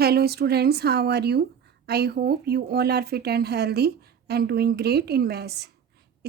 Hello students, how are you? I hope you all are fit and healthy and doing great in maths.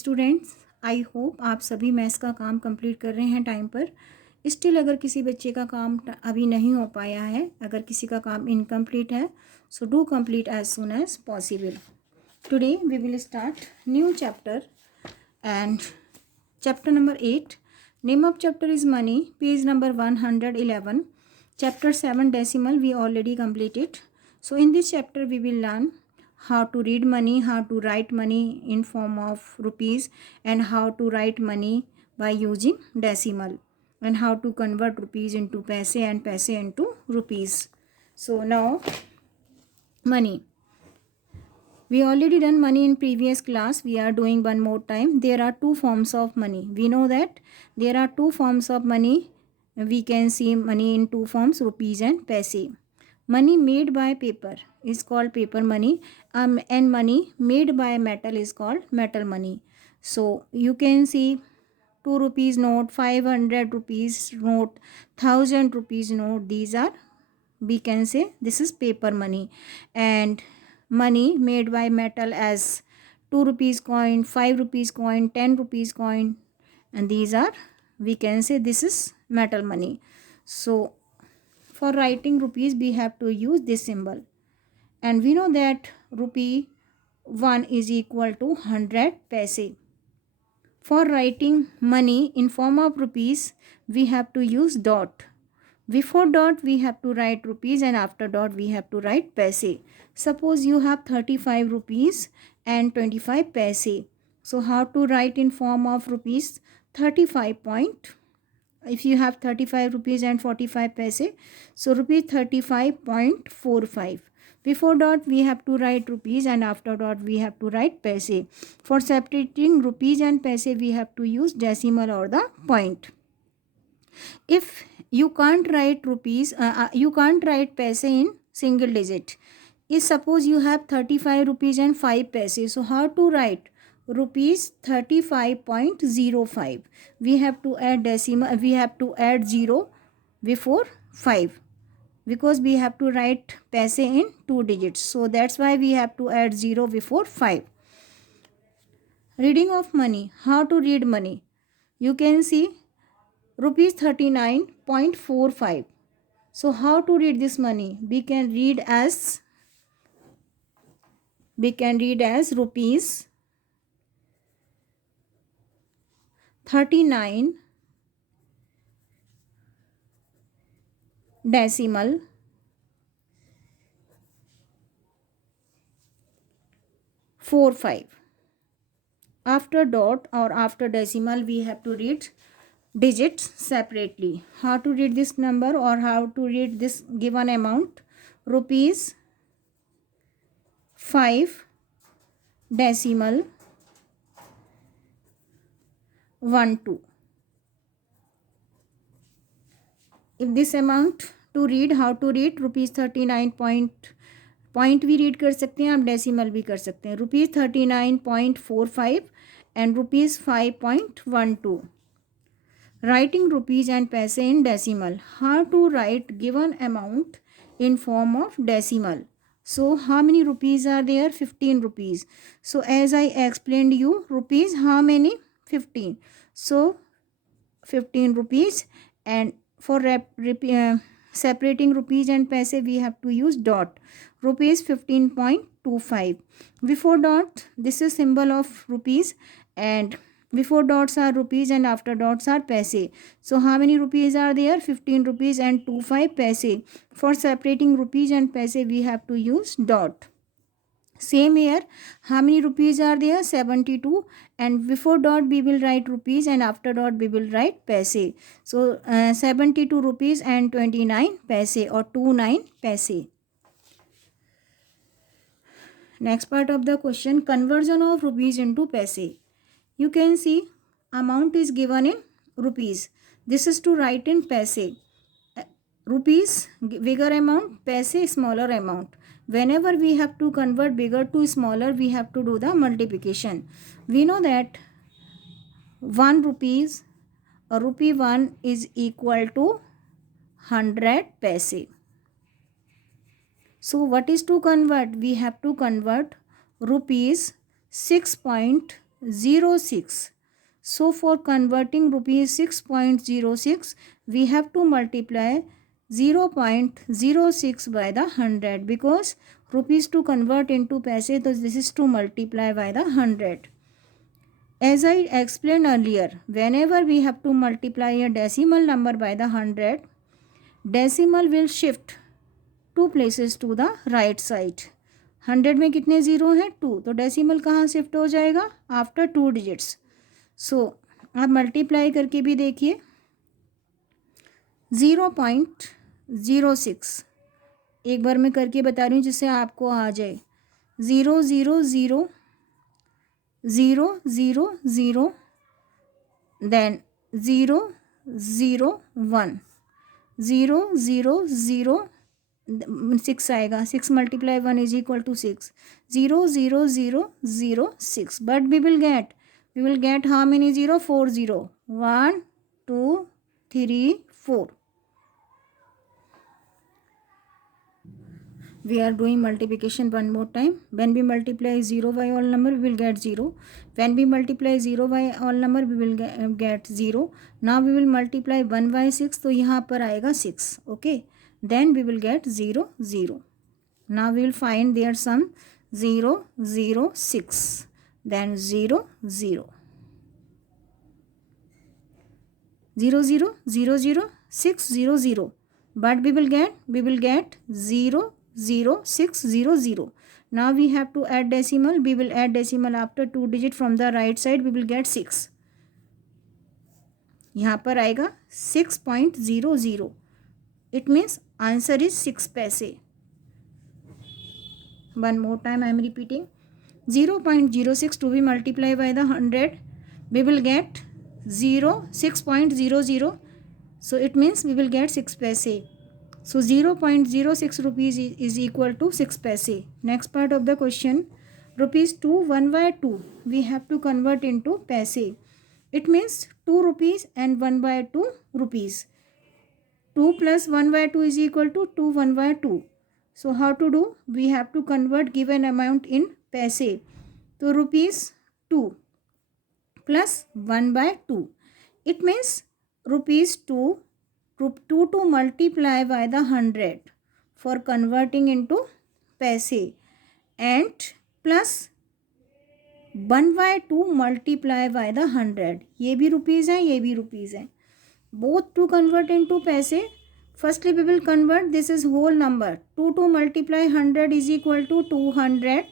Students, I hope आप सभी maths का काम complete कर रहे हैं time पर. स्टिल अगर किसी बच्चे का काम अभी नहीं हो पाया है, अगर किसी का काम इनकम्प्लीट है, so do complete as soon as possible. Today we will start new chapter and chapter number 8. Name of chapter is money, page number 111. Chapter 7 decimal we already completed. So in this chapter we will learn how to read money, how to write money in form of rupees, and how to write money by using decimal, and how to convert rupees into paise and paise into rupees. So now money. We already done money in previous class. We are doing one more time. There are two forms of money. We know that there are two forms of money. We can see money in two forms, rupees and paise. Money made by paper is called paper money, and money made by metal is called metal money. So you can see 2 rupees note, 500 rupees note, 1000 rupees note. These are, we can say, this is paper money. And money made by metal as 2 rupees coin, 5 rupees coin, 10 rupees coin, and these are, we can say, this is metal money. So for writing rupees we have to use this symbol, and we know that rupee 1 is equal to 100 paise. For writing money in form of rupees we have to use dot. Before dot we have to write rupees, and after dot we have to write paise. Suppose you have 35 rupees and 25 paise. So how to write in form of rupees? 35 point. If you have 35 rupees and 45 paise, so rupees 35.45. Before dot we have to write rupees, and after dot we have to write paise. For separating rupees and paise we have to use decimal or the point. If you can't write rupees, you can't write paise in single digit. If suppose you have 35 rupees and 5 paise, so how to write rupees 35.05? We have to add decimal, we have to add 0 before 5, because we have to write paise in 2 digits. So that's why we have to add 0 before 5. Reading of money. How to read money? You can see rupees 39.45. So how to read this money? We can read as rupees 39 decimal 45. After dot or after decimal we have to read digits separately. How to read this number or how to read this given amount? Rupees 5 decimal 12. If this amount to read, how to read? rupees 39 point भी read कर सकते हैं आप, decimal भी कर सकते हैं. rupees 39.45 and rupees 5.12. Writing rupees and paise in decimal. How to write given amount in form of decimal? So how many rupees are there? 15 rupees. So as I explained you, rupees how many? 15. So 15 rupees, and for separating rupees and paise we have to use dot. Rupees 15.25. Before dot, this is symbol of rupees, and before dots are rupees and after dots are paise. So how many rupees are there? 15 rupees and 25 paise. For separating rupees and paise we have to use dot. Same here, how many rupees are there? 72, and before dot we will write rupees, and after dot we will write paise. So 72 rupees and 29 paise, or 29 paise. Next part of the question, conversion of rupees into paise. You can see amount is given in rupees. This is to write in paise. Rupees bigger amount, paise smaller amount. Whenever we have to convert bigger to smaller, we have to do the multiplication. We know that 1 rupees, or rupee 1 is equal to 100 paise. So what is to convert? We have to convert rupees 6.06. So for converting rupees 6.06, we have to multiply 0.06 by the 100, because rupees to convert into paise, so this is to multiply by the 100. As I explained earlier, whenever we have to multiply a decimal number by the 100, decimal will shift 2 places to the right side. 100 में कितने zero हैं? 2. तो decimal कहाँ shift हो जाएगा? After 2 digits. सो आप multiply करके भी देखिए. 0.06 एक बार मैं करके बता रही हूँ जिससे आपको आ जाए. 0 0 0 0 0 0 देन 0 0 1 0 0 0 6 आएगा. 6 multiply 1 is equal to 6. 0 0 0 0 6. But we will get how many 0? 4 0. 1 2 3 4. We are doing multiplication one more time. When we multiply 0 by all number, we will get 0. When we multiply 0 by all number, we will get 0. Now we will multiply 1 by 6. तो यहाँ पर आएगा 6. Okay. Then we will get 0 0. Now we will find their sum. 0 0 6. Then 0 0. 0 0 0 0 6 0 0. But we will get 0 0 6 0 0. Now we have to add decimal. We will add decimal after 2 digit from the right side. We will get 6. यहाँ पर आएगा 6.00. It means answer is 6 paise. One more time I am repeating. 0.06 to be multiplied by the 100. We will get 6.00. So it means we will get 6 paise. So 0.06 rupees is equal to 6 paise. Next part of the question. Rupees 2 1 by 2. We have to convert into paise. It means 2 rupees and 1 by 2 rupees. 2 plus 1 by 2 is equal to 2 1 by 2. So how to do? We have to convert given amount in paise. So rupees 2 plus 1 by 2. It means rupees 2 to multiply by the 100 for converting into paise, and plus 1 by 2 multiply by the 100. ये भी rupees हैं, ये भी rupees हैं. Both to convert into paise. Firstly we will convert, this is whole number. 2 to multiply 100 is equal to 200,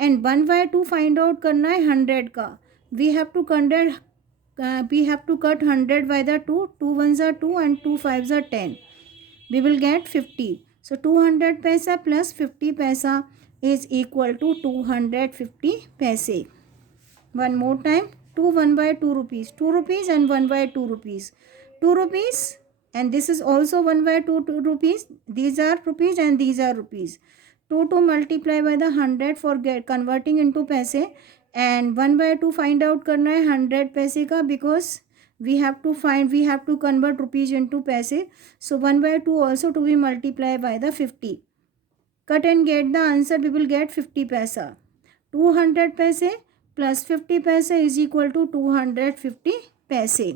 and 1 by 2 find out करना है 100 का. We have to cut 100 by the 2. 2 1s are 2 and 2 5s are 10. We will get 50. So 200 paisa plus 50 paisa is equal to 250 paise. One more time. 2 1 by 2 rupees. 2 rupees and 1 by 2 rupees. 2 rupees, and this is also 1 by 2 rupees. These are rupees and these are rupees. 2 to multiply by the 100 for converting into paise, and 1 by 2 find out करना है 100 पैसे का, because we have to convert rupees into paise. So 1 by 2 also to be multiplied by the 50. Cut and get the answer. We will get 50 paisa. 200 paise plus 50 paise is equal to 250 paise.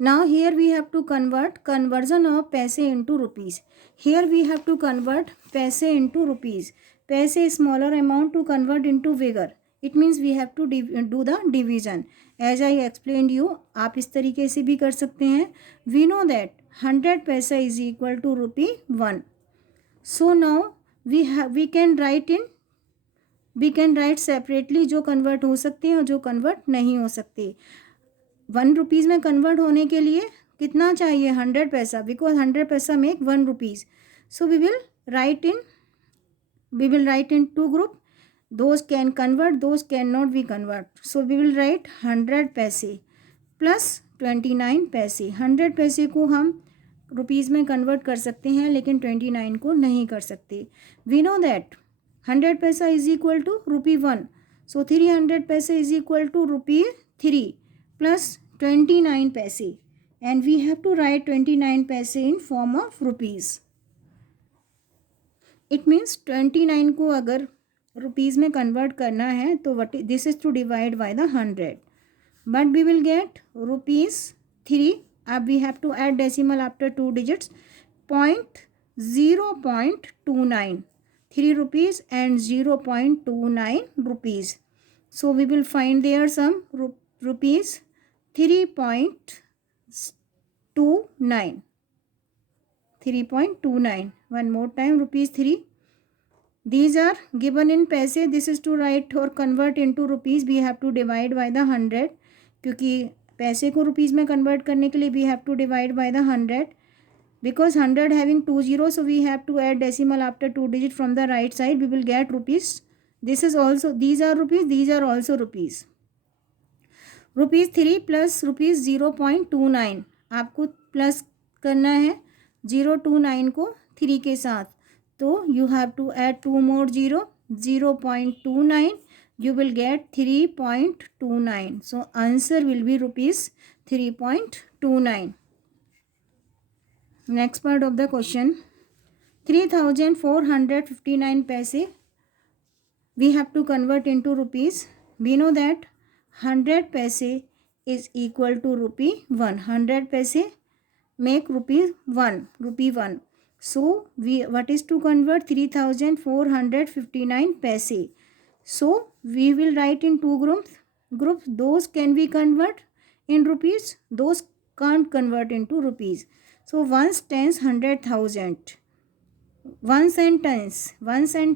Now here we have to conversion of paise into rupees. Here we have to convert paise into rupees. Paise is smaller amount to convert into bigger. It means we have to do the division. As I explained you, आप इस तरीके से भी कर सकते हैं. We know that 100 paisa is equal to rupee 1. So now we can write separately जो convert हो सकते हैं और जो convert नहीं हो सकते. 1 रुपीज़ में कन्वर्ट होने के लिए कितना चाहिए? 100 पैसा, because 100 paisa make 1 rupees. So we will write in 2 group. Those can convert, those can not be convert. So we will write 100 paise plus 29 पैसे. 100 पैसे को हम रुपीज़ में कन्वर्ट कर सकते हैं, लेकिन 29 को नहीं कर सकते. We know that 100 paisa is equal to rupee 1. So 300 paise is equal to rupee 3 plus 29 paise, and we have to write 29 paise in form of rupees. It means 29 को अगर रुपीज़ में कन्वर्ट करना है तो what this is to divide by the 100, but we will get rupees 3. अब we have to add decimal after 2 digits. 0.29, 3 rupees and 0.29 rupees. So we will find there some rupees 3.29. 3.29. One more time, rupees 3. These are given in paise. This is to write or convert into rupees. We have to divide by the 100, क्योंकि पैसे को rupees में convert करने के लिए we have to divide by the 100. Because 100 having 2 zeros, so we have to add decimal after 2 digit from the right side. We will get rupees. This is also, these are rupees, these are also rupees. Rupees 3 plus rupees 0.29 आपको plus करना है 029 को 3 के साथ, तो you have to add 2 more 0.29. You will get 3.29. So answer will be rupees 3.29. Next part of the question, 3,459 paise we have to convert into rupees. We know that 100 paise is equal to rupee 1. 100 paise make rupee 1. So what is to convert 3,459 paise? So we will write in two groups. Those can we convert in rupees, those can't convert into rupees. So ones, tens, 100,000. Ones and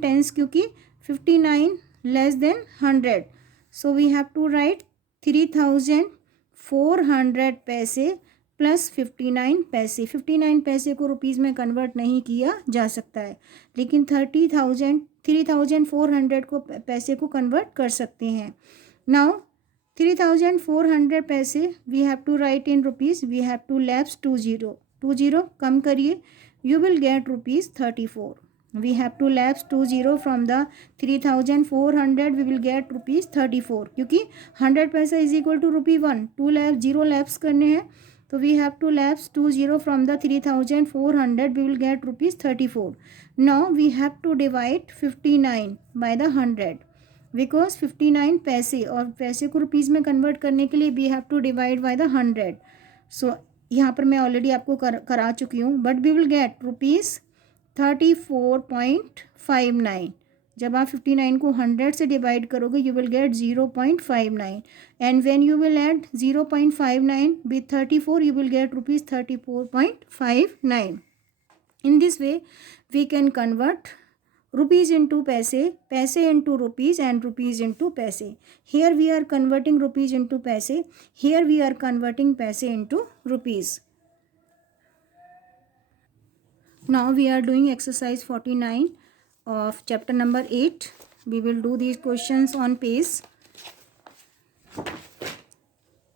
tens क्योंकि 59 less than 100. So we have to write 3,400 paise plus 59 पैसे. 59 पैसे को rupees में convert नहीं किया जा सकता है, लेकिन 3,400 को पैसे को कन्वर्ट कर सकते हैं. Now 3,400 paise we have to write in rupees. We have to lapse 2 0 कम करिए, you will get rupees 34. We have to lapse 20 from the 3,400. We will get rupees 34 क्योंकि 100 paisa is equal to rupee 1. 2 lapse 0 lapse करने हैं, तो we have to lapse 20 from the 3,400. We will get rupees 34. Now we have to divide 59 by the 100 because 59 paise, और पैसे को rupees में convert करने के लिए we have to divide by the 100. So यहाँ पर मैं ऑलरेडी आपको करा चुकी हूँ, but we will get rupees 34.59. जब आप 59 को 100 से डिवाइड करोगे you will get 0.59, and when you will add 0.59 with 34 you will get rupees 34.59. In this way we can convert rupees into paise, paise into rupees, and rupees into paise. Here we are converting rupees into paise. Here we are converting paise into rupees. Now we are doing exercise 49 of chapter number 8. We will do these questions on page.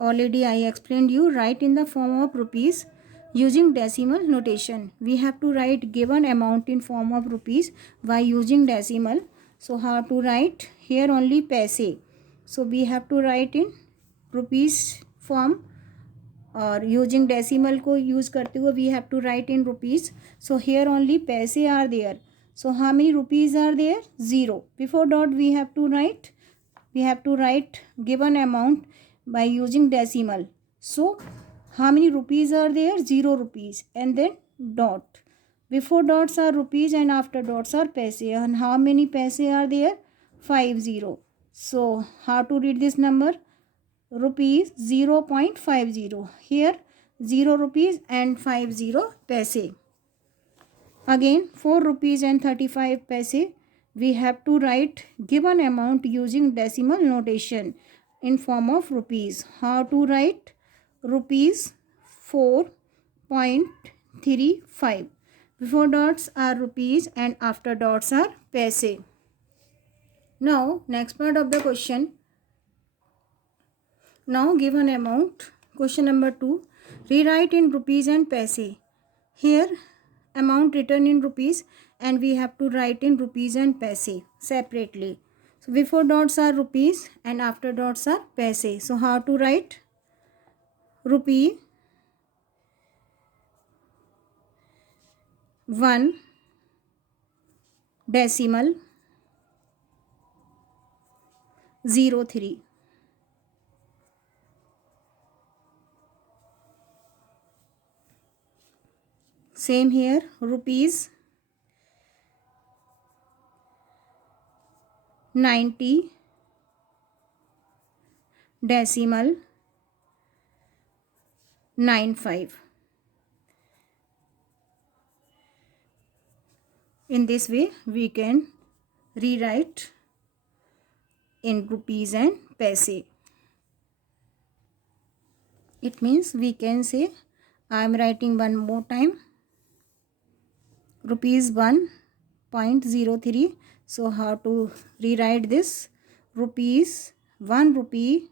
Already I explained you. Write in the form of rupees using decimal notation. We have to write given amount in form of rupees by using decimal. So how to write? Here only paise. So we have to write in rupees form, और using decimal को use करते हुए we have to write in rupees. So here only paise are there. So how many rupees are there? 0. Before dot we have to write given amount by using decimal. So how many rupees are there? 0 rupees, and then dot. Before dots are rupees and after dots are paise. And how many paise are there? 50. So how to read this number? Rupees 0.50. Here 0 rupees and 50 paise. Again 4 rupees and 35 paise. We have to write given amount using decimal notation in form of rupees. How to write? Rupees 4.35. Before dots are rupees and after dots are paise. Now next part of the question. Now given amount, question number 2, rewrite in rupees and paise. Here amount written in rupees and we have to write in rupees and paise separately. So before dots are rupees and after dots are paise. So how to write? Rupee 1 decimal 03. Same here, rupees 90 decimal 95. In this way we can rewrite in rupees and paise. It means we can say, I am writing one more time, rupees 1.03. So how to rewrite this? Rupees 1 rupee